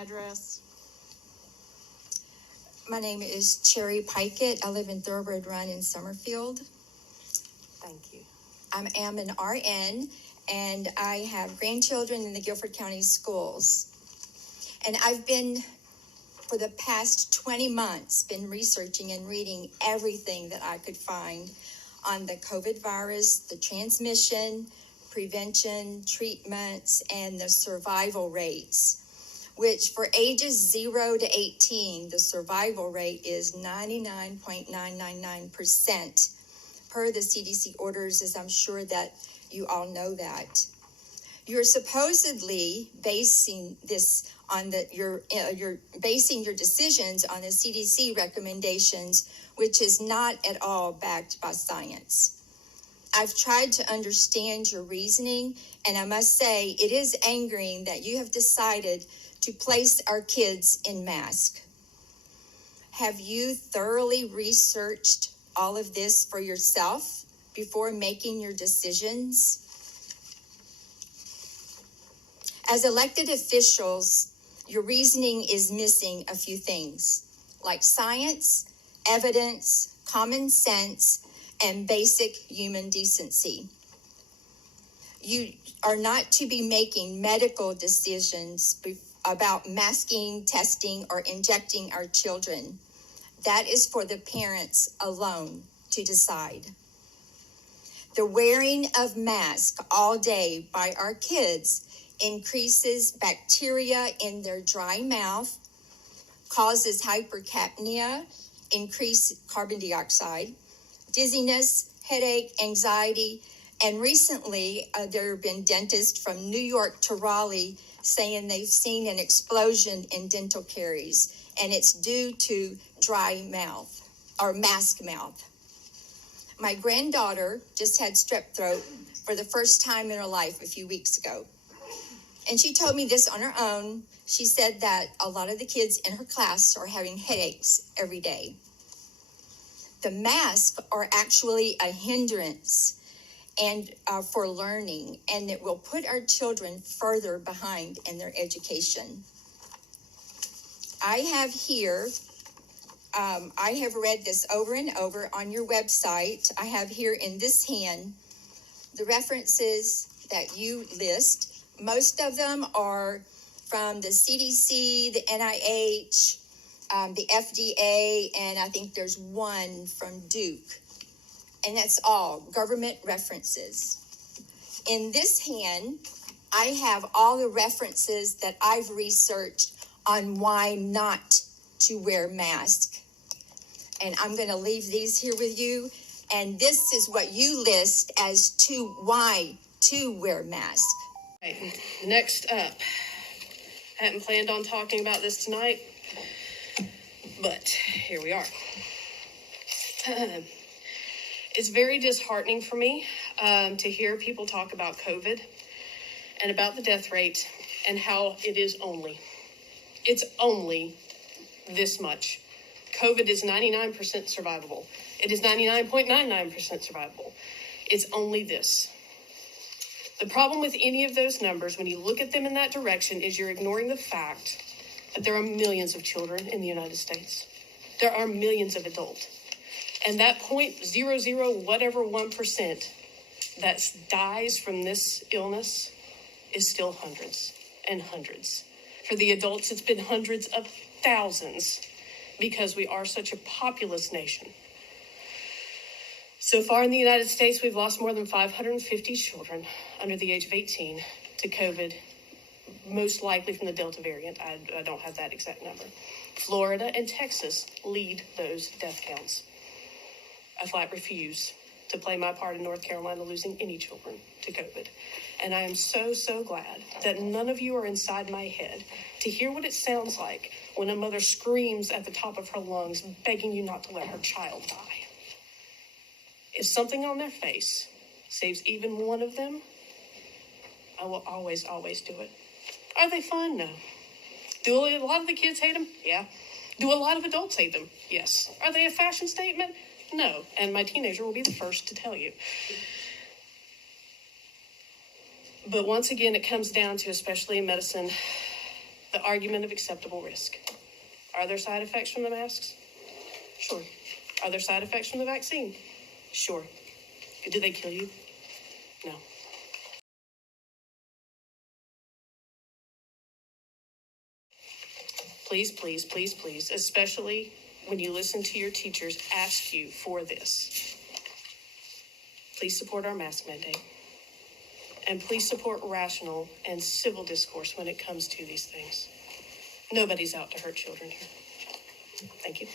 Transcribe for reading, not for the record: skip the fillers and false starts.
Address. My name is Cherry Pikett. I live in Thoroughbred Run in Summerfield. Thank you. I am an RN, and I have grandchildren in the Guilford County schools. And I've been, for the past 20 months, been researching and reading everything that I could find on the COVID virus, the transmission, prevention, treatments, and the survival rates, which for ages 0 to 18, the survival rate is 99.999% per the CDC orders, as I'm sure that you all know that. You're supposedly basing this on you're basing your decisions on the CDC recommendations, which is not at all backed by science. I've tried to understand your reasoning, and I must say it is angering that you have decided to place our kids in masks. Have you thoroughly researched all of this for yourself before making your decisions? As elected officials, your reasoning is missing a few things, like science, evidence, common sense, and basic human decency. You are not to be making medical decisions about masking, testing, or injecting our children. That is for the parents alone to decide. The wearing of masks all day by our kids increases bacteria in their dry mouth, causes hypercapnia, increased carbon dioxide, dizziness, headache, anxiety, and recently there have been dentists from New York to Raleigh saying they've seen an explosion in dental caries, and it's due to dry mouth or mask mouth. My granddaughter just had strep throat for the first time in her life a few weeks ago. And she told me this on her own. She said that a lot of the kids in her class are having headaches every day. The masks are actually a hindrance and for learning, and it will put our children further behind in their education. I have here, I have read this over and over on your website. I have here in this hand the references that you list. Most of them are from the CDC, the NIH, the FDA, and I think there's one from Duke. And that's all government references. In this hand, I have all the references that I've researched on why not to wear masks. And I'm going to leave these here with you. And this is what you list as to why to wear masks. Right. Next up, I hadn't planned on talking about this tonight, but here we are. It's very disheartening for me to hear people talk about COVID and about the death rate and how it's only this much. COVID is 99% survivable. It is 99.99% survivable. It's only this. The problem with any of those numbers, when you look at them in that direction, is you're ignoring the fact that there are millions of children in the United States. There are millions of adults. And that 0.00 that dies from this illness is still hundreds and hundreds. For the adults, it's been hundreds of thousands because we are such a populous nation. So far in the United States, we've lost more than 550 children under the age of 18 to COVID, most likely from the Delta variant. I don't have that exact number. Florida and Texas lead those death counts. I flat refuse to play my part in North Carolina losing any children to COVID. And I am so, so glad that none of you are inside my head to hear what it sounds like when a mother screams at the top of her lungs, begging you not to let her child die. If something on their face saves even one of them, I will always, always do it. Are they fun? No. Do a lot of the kids hate them? Yeah. Do a lot of adults hate them? Yes. Are they a fashion statement? No. And my teenager will be the first to tell you. But once again, it comes down to, especially in medicine, The argument of acceptable risk. Are there side effects from the masks? Sure. Are there side effects from the vaccine? Sure. Do they kill you? No. Please, please, please, please, especially when you listen to your teachers ask you for this, please support our mask mandate. And please support rational and civil discourse when it comes to these things. Nobody's out to hurt children here. Thank you.